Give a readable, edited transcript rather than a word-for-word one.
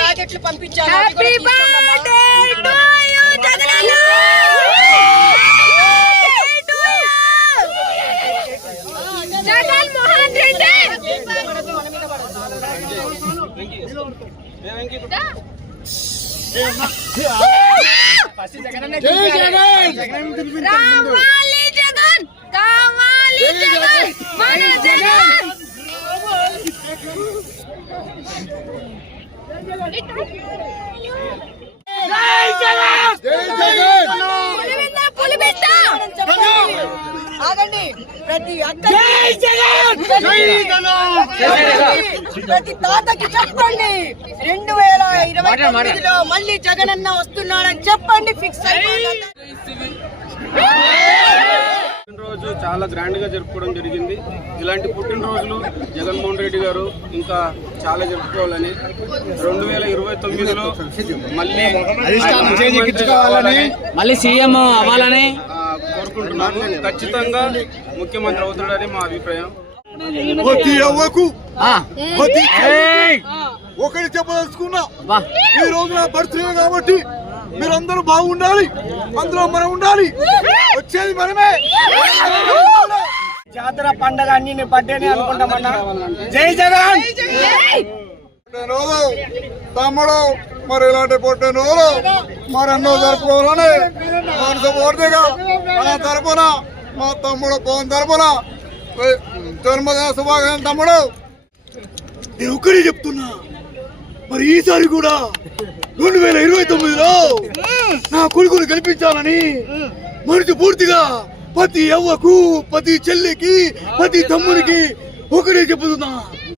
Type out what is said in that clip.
రాకెట్లు పంపించారు. ఆగండి, ప్రతి తాతకి చెప్పండి 2029లో మళ్ళీ జగనన్న వస్తున్నాడని చెప్పండి. ఫిక్స్ పుట్టినరోజు చాలా గ్రాండ్ గా జరుపుకోవడం జరిగింది. ఇలాంటి పుట్టినరోజులు జగన్మోహన్ రెడ్డి గారు ఇంకా చాలా జరుపుకోవాలని 2029లో మళ్ళీ సీఎం అవ్వాలని కోరుకుంటున్నాను. ఖచ్చితంగా ముఖ్యమంత్రి అవుతాడని మా అభిప్రాయం. ఒకటి చెప్పదలుచుకున్నా, ఈ రోజు నా బర్త్డే కాబట్టి మీరందరూ బాగుండాలి, అందులో మనం ఉండాలి, వచ్చేది మనమే. జాతర పండగ అన్ని బర్త్డేనే అనుకుంటామన్నా. జై జగన్. తమ్ముడు మరి ఇలాంటి పుట్టినరోజు మరెన్నో జరుపుకోవాలని మనసుపూర్తిగా నా తరపున మా తమ్ముడు పవన్ తరపున జన్మదిన శుభాకాంక్షలు. తమ్ముడు నేను ఒక్కడే చెప్తున్నా, మరి ఈసారి కూడా 2029లో నా కొడుకును గెలిపించాలని మనసు పూర్తిగా ప్రతి అవ్వకు, ప్రతి చెల్లికి, ప్రతి తమ్మునికి ఒకటే చెప్తున్నా.